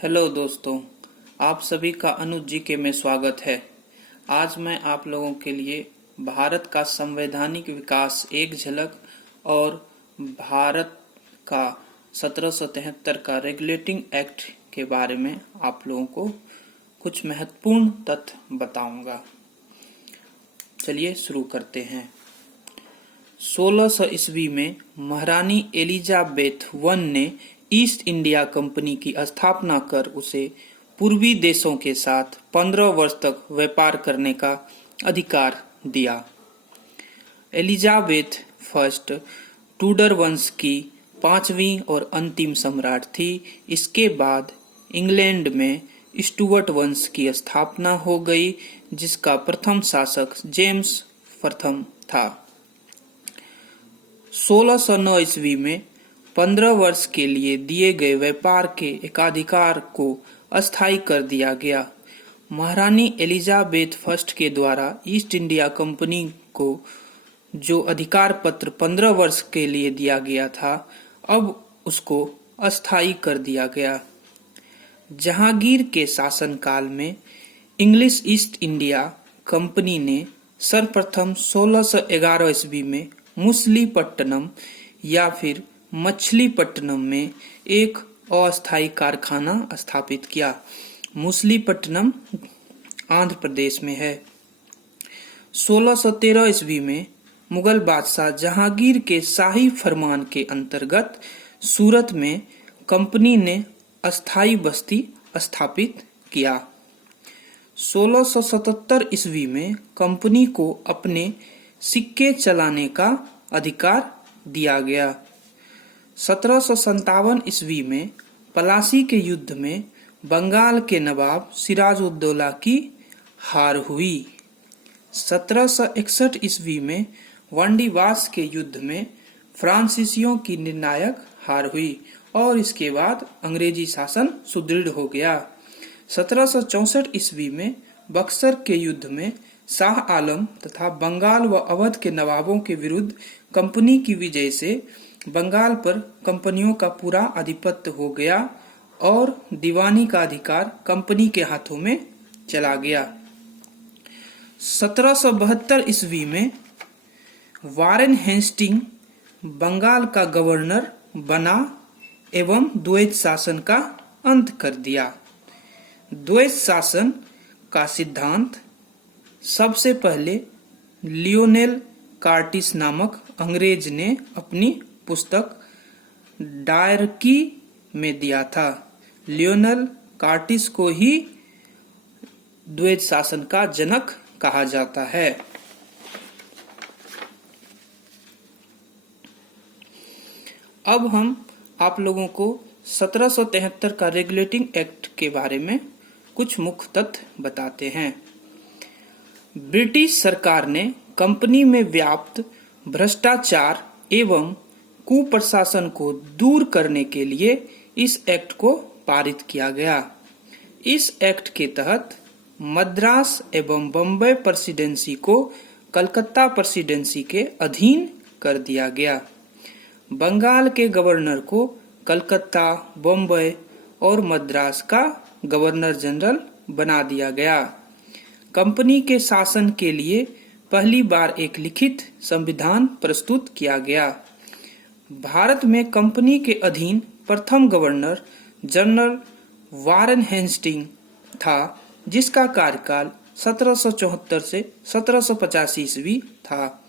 Hello दोस्तों, आप सभी का अनुज जी के में स्वागत है। आज मैं आप लोगों के लिए भारत का संवैधानिक विकास एक झलक और भारत का 1773 का रेगुलेटिंग एक्ट के बारे में आप लोगों को कुछ महत्वपूर्ण तथ्य बताऊंगा। चलिए शुरू करते हैं। 1600 ईस्वी में महारानी एलिजाबेथ वन ने ईस्ट इंडिया कंपनी की स्थापना कर उसे पूर्वी देशों के साथ 15 वर्ष तक व्यापार करने का अधिकार दिया। एलिजाबेथ फर्स्ट टूडर वंश की 5वीं और अंतिम सम्राट थी। इसके बाद इंग्लैंड में स्टुअर्ट वंश की स्थापना हो गई, जिसका प्रथम शासक जेम्स प्रथम था। 1609 ईस्वी में 15 वर्ष के लिए दिए गए व्यापार के एकाधिकार को अस्थायी कर दिया गया। महारानी एलिजाबेथ फर्स्ट के द्वारा ईस्ट इंडिया कंपनी को जो अधिकार पत्र 15 वर्ष के लिए दिया गया था, अब उसको अस्थायी कर दिया गया। जहांगीर के शासनकाल में इंग्लिश ईस्ट इंडिया कंपनी ने सर्वप्रथम 1611 ईस्वी में मुसलीपट्टनम या फिर मछलीपट्टनम में एक अस्थायी कारखाना स्थापित किया। मुसलीपट्टनम आंध्र प्रदेश में है। 1613 ईस्वी में मुगल बादशाह जहांगीर के शाही फरमान के अंतर्गत सूरत में कंपनी ने अस्थायी बस्ती स्थापित किया। 1677 ईस्वी में कंपनी को अपने सिक्के चलाने का अधिकार दिया गया। 1757 ईस्वी में पलासी के युद्ध में बंगाल के नवाब सिराजुद्दौला की हार हुई। 1761 ईस्वी में वांडीवास के युद्ध में फ्रांसीसियों की निर्णायक हार हुई और इसके बाद अंग्रेजी शासन सुदृढ़ हो गया। 1764 ईस्वी में बक्सर के युद्ध में शाह आलम तथा बंगाल व अवध के नवाबों के विरुद्ध कंपनी की विजय से बंगाल पर कंपनियों का पूरा आधिपत्य हो गया और दीवानी का अधिकार कंपनी के हाथों में चला गया। 1772 ईस्वी में वारेन हेस्टिंग बंगाल का गवर्नर बना एवं द्वैत शासन का अंत कर दिया। द्वैत शासन का सिद्धांत सबसे पहले लियोनेल कार्टिस नामक अंग्रेज ने अपनी पुस्तक डायरकी में दिया था। लियोनेल कार्टिस को ही द्वैत शासन का जनक कहा जाता है। अब हम आप लोगों को 1773 का रेगुलेटिंग एक्ट के बारे में कुछ मुख्य तथ्य बताते हैं। ब्रिटिश सरकार ने कंपनी में व्याप्त भ्रष्टाचार एवं कुप्रशासन को दूर करने के लिए इस एक्ट को पारित किया गया। इस एक्ट के तहत मद्रास एवं बम्बई प्रेसिडेंसी को कलकत्ता प्रेसिडेंसी के अधीन कर दिया गया। बंगाल के गवर्नर को कलकत्ता, बम्बई और मद्रास का गवर्नर जनरल बना दिया गया। कंपनी के शासन के लिए पहली बार एक लिखित संविधान प्रस्तुत किया गया। भारत में कंपनी के अधीन प्रथम गवर्नर जनरल वारेन हेस्टिंग था, जिसका कार्यकाल 1774 से 1785 ईस्वी था।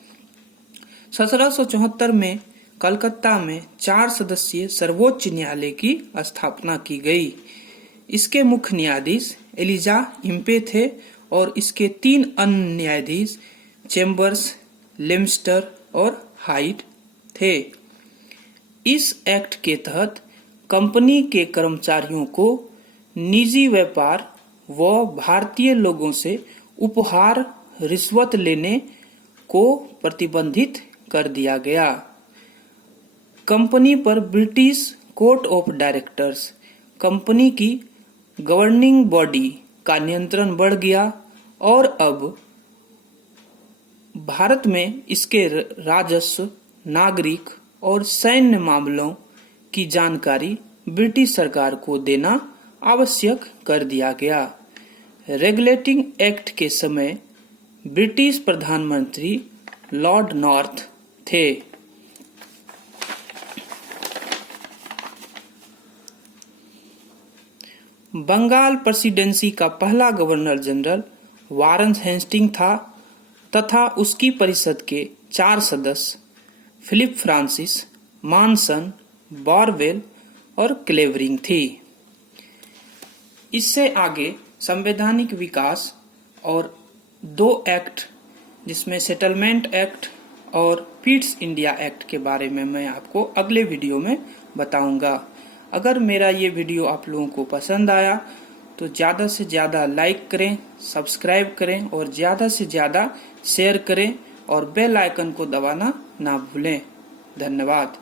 1774 में कलकत्ता में 4 सदस्यीय सर्वोच्च न्यायालय की स्थापना की गई। इसके मुख्य न्यायाधीश एलिजा इम्पे थे और इसके 3 अन्य न्यायाधीश चेम्बर्स, लेम्स्टर और हाइट थे। इस एक्ट के तहत कंपनी के कर्मचारियों को निजी व्यापार व भारतीय लोगों से उपहार रिश्वत लेने को प्रतिबंधित कर दिया गया। कंपनी पर British court of directors, company की गवर्निंग बॉडी का नियंत्रण बढ़ गया और अब भारत में इसके राजस्व, नागरिक और सैन्य मामलों की जानकारी ब्रिटिश सरकार को देना आवश्यक कर दिया गया। रेगुलेटिंग एक्ट के समय ब्रिटिश प्रधानमंत्री लॉर्ड नॉर्थ थे। बंगाल प्रेसिडेंसी का पहला गवर्नर जनरल वारन हेस्टिंग था तथा उसकी परिषद के 4 सदस्य फिलिप फ्रांसिस, मानसन, बॉरवेल और क्लेवरिंग थी। इससे आगे संवैधानिक विकास और 2 एक्ट जिसमें सेटलमेंट एक्ट और पिट्स इंडिया एक्ट के बारे में मैं आपको अगले वीडियो में बताऊंगा। अगर मेरा ये वीडियो आप लोगों को पसंद आया तो ज़्यादा से ज़्यादा लाइक करें, सब्सक्राइब करें और ज़्यादा से ज़्यादा शेयर करें और बेल आइकन को दबाना ना भूलें। धन्यवाद।